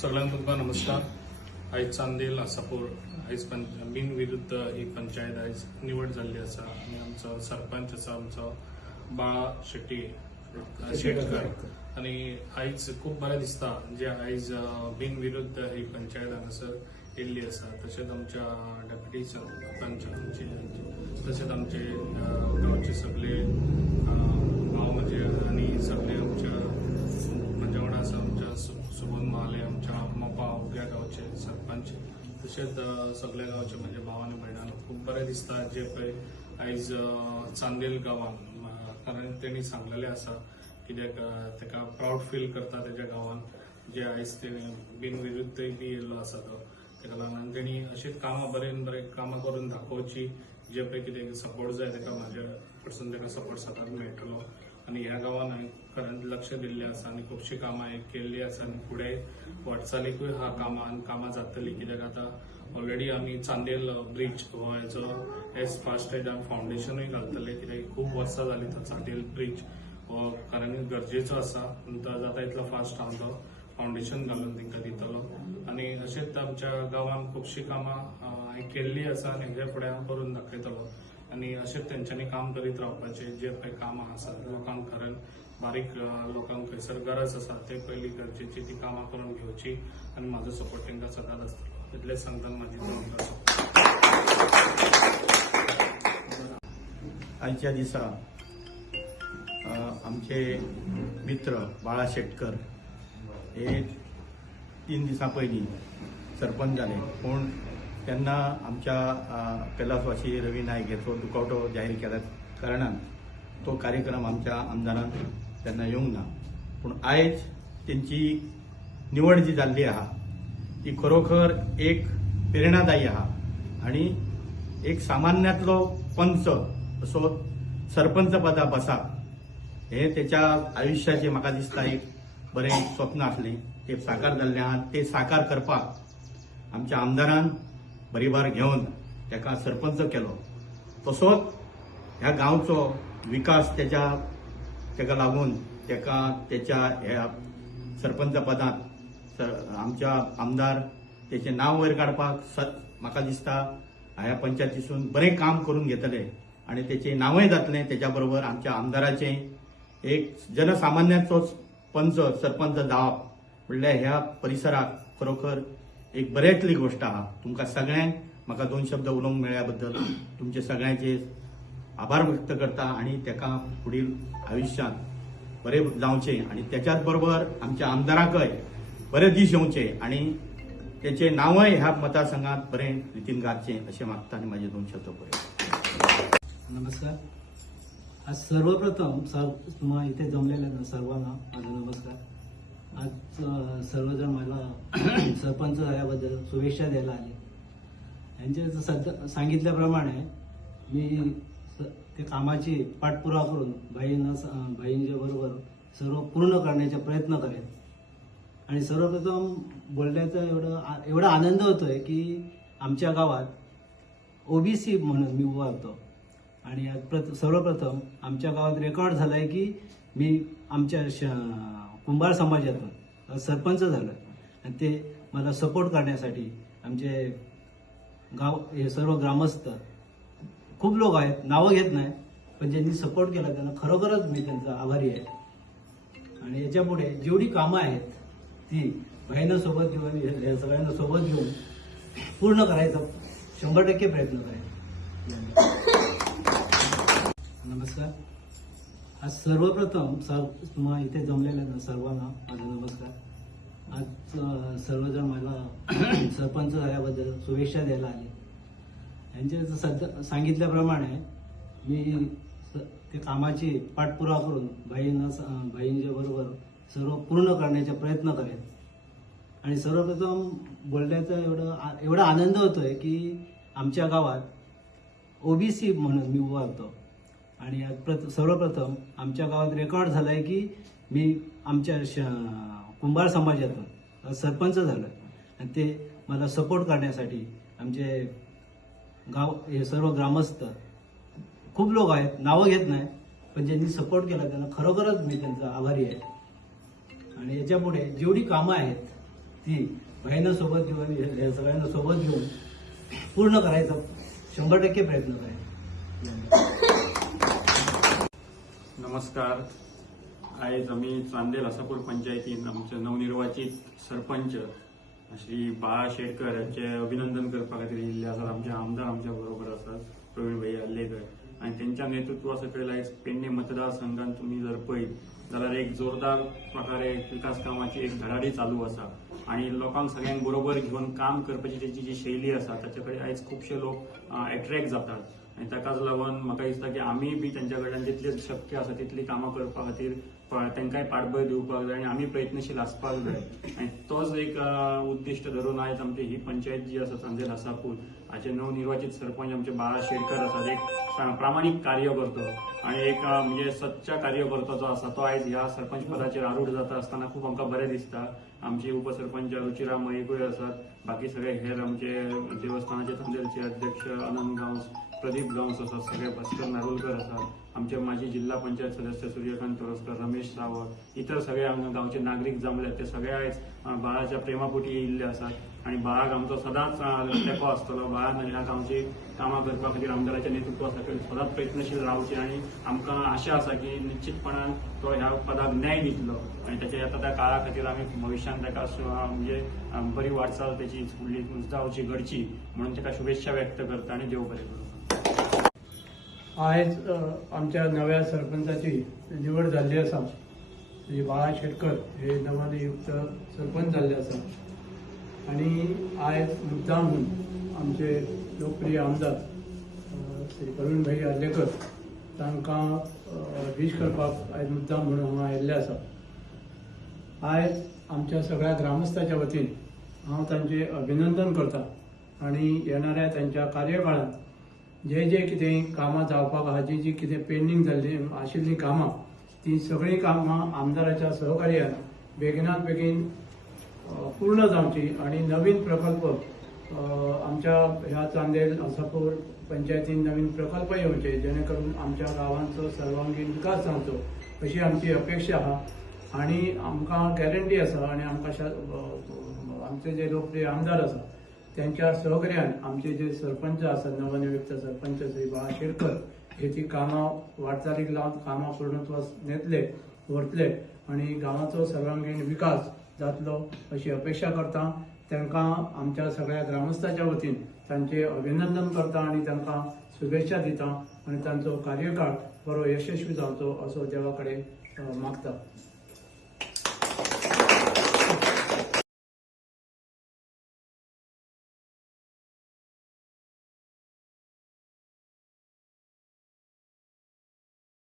सगळ्यांक तुमकां नमस्कार. आयज चांदेल आसापूर आयज पंच बिन विरुद्ध ही पंचायत आयज निवड जाल्ली आसा आनी आमचो सरपंच आसा आमचो बाळा शेट्टी शेटकर. आनी आयज खूब बरें दिसता. जे म्हणजे आयज बिन विरुद्ध ही पंचायत हांगासर येयल्ली आसा तशेंच आमच्या डेप्युटी सरपंच आमचे तशेंच आमचे अ, गांवचे सगळे भाव म्हणजे आनी सगळे आमच्या मापा उग्या गांवचे सरपंच. तशेंच सगळ्या गांवचे म्हणजे भावाने आनी खूप खूब बरें दिसता जे पळय आयज चांदेल गांवान कारण तेणी सांगलेलें आसा कित्याक अ, तेका प्राऊड फील करता तेज्या गावान जे आयज ते बिनविरुद्धय बी येयल्लो आसा तो. ताका लागून तेणी अशीच कामां बरें बरें कामां करून दाखोवची जे पळय कितें सपोर्ट जाय ताका म्हाज्या कडसून तेका सपोर्ट सदांच मेळटलो आनी ह्या गांवान हांवें लक्ष दिल्लें आसा आनी खुबशीं कामां हांवें केल्लीं आसा आनी फुडें वाटचालीकूय हा कामां आनी कामां जातलीं कित्याक आतां ऑलरेडी आमी चांदेल ब्रिज हो हेचो एस फास्ट एज फावंडेशनूय घालतले कित्याक खूब वर्सां जालीं तो चांदेल ब्रिज हो खऱ्यांनीच गरजेचो आसा तो जाता इतलो फास्ट हांव तो फावंडेशन घालून तांकां दितलो आनी अशेंच आमच्या गांवान खुबशीं कामां अ, हांवें केल्लीं आसा आनी हेजे फुडें हांव करून दाखयतलो आनी अशेंच तेंच्यांनी काम करीत रावपाचें जे पळय कामां आसात लोकांक कारण बारीक लोकांक खंयसर गरज आसा ते पयलीं गरजेची ती कामां करून घेवची आनी म्हाजो सपोर्ट तांकां सदांच आसतलो इतलेंच सांगताना म्हाजी आयच्या दिसा आमचे मित्र बाळा शेटकर हे तीन दिसां पयलीं सरपंच जाले पूण तेन्ना आमच्या कैलासवासी रवी नायक हेचो दुखवटो जाहीर केल्या कारणान तो कार्यक्रम आमच्या आमदारान तेन्ना येवंक ना पूण आयज तेंची निवड जी जाल्ली आहा ती खरोखर एक प्रेरणादायी आहा. आनी एक सामान्यांतलो पंच असो सरपंच पदा बसा हे त्याच्या आयुष्याचे म्हाका दिसता एक बरें स्वप्न आसलें ते साकार जाल्लें आहा ते साकार करपाक आमच्या आमदारान परिभार घेवन ताका सरपंच केलो. तसोच ह्या गांवचो विकास तेच्या ताका लागून तेका तेच्या ह्या सरपंच पदांत सर- आमच्या आमदार तेचे नांव वयर काडपाक सत म्हाका दिसता. ह्या पंचायतीसून बरें काम करून घेतले आनी तेचे नांवय जातलें. तेच्या बरोबर आमच्या आमदाराचें एक जनसामान्याचोच पंच सरपंच जावप. म्हणल्यार ह्या परिसराक खरोखर एक बरेतली गोश्ट आहा तुमकां सगळ्यांक म्हाका दोन शब्द उलोवंक मेळ्ळ्या बद्दल तुमचे सगळ्यांचे आभार व्यक्त करता आणि तेका फुडील आयुश्यांत बरें जावचें आणि त्याच्याच बरोबर आमच्या आमदाराकय बरे दीस येवचे आणि त्याचे नांवय ह्या मतदारसंघात बरें रितीन गाजचें अशें मागता आनी माझे दोन शब्द बरे नमस्कार. आज सर्वप्रथम सर्व इथे जमलेल्या सर्वांना माझा नमस्कार. आज सर्वजण मला सरपंच झाल्याबद्दल शुभेच्छा द्यायला आले. यांचे सध्या सांगितल्याप्रमाणे मी ते कामाची पाठपुरावा करून भाईंना स- भाईंच्या बरोबर सर्व पूर्ण करण्याचा प्रयत्न करेन. आणि सर्वप्रथम बोलण्याचा एवढं आ- एवढा आनंद होतोय की आमच्या गावात ओबीसी म्हणून मी उभा होतो. आणि आज प्रथ सर्वप्रथम आमच्या गावात रेकॉर्ड झालाय की मी आमच्या श कुंभार समाजातून सरपंच झालं. आणि ते मला सपोर्ट करण्यासाठी आमचे गाव हे सर्व ग्रामस्थ खूप लोक आहेत नावं घेत नाही पण ज्यांनी सपोर्ट केला त्यांना खरोखरच मी त्यांचा आभारी आहे. आणि याच्यापुढे जेवढी कामं आहेत ती बहिणं सोबत घेऊन या सगळ्यांना सोबत घेऊन पूर्ण करायचा शंभर टक्के प्रयत्न करायचा नमस्कार. आज सर्वप्रथम सर इथे जमलेल्या सर्वांना माझा नमस्कार. आज सर्वजण मला सरपंच झाल्याबद्दल शुभेच्छा द्यायला आले. यांच्या सध्या सांगितल्याप्रमाणे मी ते कामाची पाठपुरावा करून भाईंना स- भाईंच्या बरोबर सर्व पूर्ण करण्याचा प्रयत्न करेन. आणि सर्वप्रथम बोलण्याचा एवढं आ- एवढा आनंद होतोय की आमच्या गावात ओबीसी म्हणून मी उभा होतो. आणि आज प्रथ सर्वप्रथम आमच्या गावात रेकॉर्ड झालाय की मी आमच्या श कुंभार समाजातून सरपंच झालं आणि ते मला सपोर्ट करण्यासाठी आमचे गाव हे सर्व ग्रामस्थ खूप लोक आहेत नावं घेत नाही पण ज्यांनी सपोर्ट केला त्यांना खरोखरच मी त्यांचा आभारी आहे. आणि याच्यापुढे जेवढी कामं आहेत ती बहिणं सोबत घेऊन या सगळ्यांना सोबत घेऊन पूर्ण करायचा शंभर टक्के प्रयत्न करायचा. नमस्कार. आज आम्ही चांदेल असापूर पंचायतीन आमचे नवनिर्वाचित सरपंच श्री बाळा शेटकर यांचे अभिनंदन करपा खातीर येयल्ले आसात. आमचे आमदार आमच्या बरोबर आसात प्रवीण भाई आल्लेकर आणि त्यांच्या नेतृत्वा सकयल आयज पेडणे मतदारसंघात तुम्ही जर पळयत जाल्यार एक जोरदार प्रकारे विकास कामाची एक धडाडी चालू आसा आणि लोकांक सगळ्यांक बरोबर घेऊन काम करपाची त्याची जी शैली आसा ताचे कडेन आयज खुबशे लोक अट्रॅक्ट जातात. आणि ताकाच लागून म्हाका दिसता की आमी बी त्यांच्या कडल्यान जितले शक्य आसा तितली कामां करपा खातीर तांकांय पाठबळ दिवपाक जाय आणि आमी प्रयत्नशील आसपाक जाय आणि तोच एक उद्दिश्ट धरून आयज आमची ही पंचायत जी आसा चांदेल आसापूर हाचे नवनिर्वाचित सरपंच आमचे बाळा शेडकर आसात एक प्रामाणीक कार्य करतो. आणि एक म्हणजे सच्चा कार्यकर्तो जो आसा तो आयज ह्या सरपंच पदाचेर आरूढ जाता आसतना खूब आमकां बरें दिसता. आमची उपसरपंच रुचिरा मयेकूय आसात बाकी सगळे हेर आमचे देवस्थानाचे चांदेलचे अध्यक्ष अनंत गांवस प्रदीप गांवस असतात सगळे भास्कर नारोलकर असतात आमचे माजी जिल्हा पंचायत सदस्य सूर्यकांत तोरसकर रमेश सावंत इतर सगळे गावचे नागरीक जमले ते सगळे आयज बाळाच्या प्रेमापोटी येयल्ले आसात आणि बाळाक आमचो सदांच अं, तेंको आसतलो बाळान ह्या गांवची कामां करपा खातीर आमदाराच्या नेतृत्वा सकयल सदांच प्रयत्नशील रावचे आणि आमकां आशा आसा की निश्चितपणान तो ह्या पदाक न्याय दितलो. आणि त्याच्या येता त्या काळा खातीर आमी भविश्यान ताका म्हणजे बरी वाटचाल त्याची फुडली जावची घडची म्हणून ताका शुभेच्छा व्यक्त करता आणि देव बरें करूं. आयज आमच्या नव्या सरपंचाची निवड जाल्ली आसा श्री बाळा शेटकर हे नवनियुक्त सरपंच जाल्ले आसा आणि आयज मुद्दामून आमचे लोकप्रिय आमदार श्री प्रवीण भाई हल्लेकर तांकां विश करपाक आयज मुद्दाम म्हणून हांगा आयिल्ले आसा आयज आमच्या सगळ्या ग्रामस्थाच्या वतीन हांव तांचे अभिनंदन करतां आणि येणाऱ्या त्यांच्या कार्यकाळांत जे जे कितें कामां जावपाक आहा जी जी कितें पेंडींग जाल्ली आशिल्लीं कामां ती सगळीं कामां आमदाराच्या सहकार्यान बेगिनात बेगीन पूर्ण जावची आणि नवीन प्रकल्प आमच्या ह्या चांदेल असापूर पंचायतीन नवीन प्रकल्प येवचे जेणे करून आमच्या गांवांचो सर्वांगीण विकास जावचो अशी आमची अपेक्षा आहा. आणि आमकां गॅरंटी आसा आणि आमकां आमचे जे लोकप्रिय आमदार आसा त्यांच्या सहकार्यान आमचे जे सरपंच आसात नवनियुक्त सरपंच श्री बाळा शेरकर हे ती कामां वाटचालीक लावन कामां पूर्णत्वास नेतले व्हरतले आणि गांवाचो सर्वांगीण विकास जातलो अशी अपेक्षा करता तांकां आमच्या सगळ्या ग्रामस्थाच्या वतीन तांचे अभिनंदन करता आणि तांकां शुभेच्छा दिता आणि तांचो कार्यकाळ बरो यशस्वी जावचो असो देवा कडेन मागता.